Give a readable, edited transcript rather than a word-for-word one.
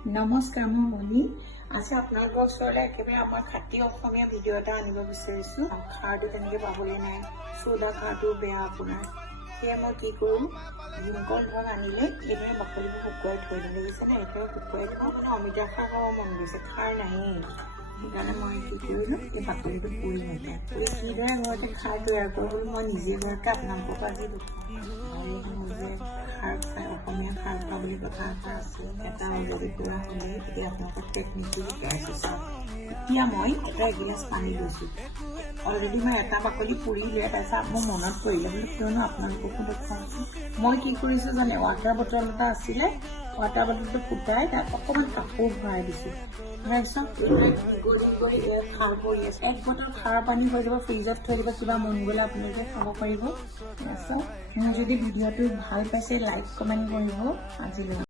নমস্কাৰ মই মনি আজি আপোনালোকৰ ওচৰলৈ একেবাৰে আমাৰ খাতি অসমীয়া ভিডিঅ' এটা আনিব বিচাৰিছোঁ। খাৰটো তেনেকৈ পাবলৈ নাই, চৌদা খাৰটো বেয়া আপোনাৰ। সেয়ে মই কি কৰোঁ, ভীমকল ধৰক আনিলে এইদৰে বাকলিবোৰ শুকুৱাই থৈ দিলে বুজিছেনে, একেবাৰে শুকুৱাই থওঁ মানে অমিতা খাৰ খাব মন গৈছে, খাৰ নায়েই। সেইকাৰণে মই কি কৰিলোঁ, এই বাকলিটো পুৰি নাপায় পুৰি কিদৰে ঘৰতে খাৰ তৈয়াৰ কৰোঁ মই নিজে ঘৰতে আপোনালোকক আজি দেখুৱাম। খাৰ খাই অসমীয়া খাৰ খোৱা বুলি কথা এটা আছে, এটা অলৰেডি কৰা হ'লে এতিয়া আপোনালোকক টেকনিকটো শিকাইছোঁ চাওক। এতিয়া মই এটা এগিলাচ পানী লৈছোঁ, অলৰেডি মই এটা বাকলি পুৰিলে, তাৰপিছত মোৰ মনত পৰিলে বোলো কিয়নো আপোনালোককো দেখুৱাইছোঁ। মই কি কৰিছোঁ জানে, ৱাটাৰ বটল এটা আছিলে, ৱাটাৰ বটলটো ফুটাই তাত অকণমান কাপোৰ ভৰাই দিছোঁ। তাৰপিছত গলি খাৰ কৰি আছে, 1 বটল খাৰ পানী হৈ যাব, ফ্ৰিজত থৈ দিব, কিবা মন গ'লে আপোনালোকে খাব পাৰিব। তাৰপিছত যদি ভিডিঅ'টো ভাল পাইছে লাইক কমেণ্ট কৰিব আজিলৈ।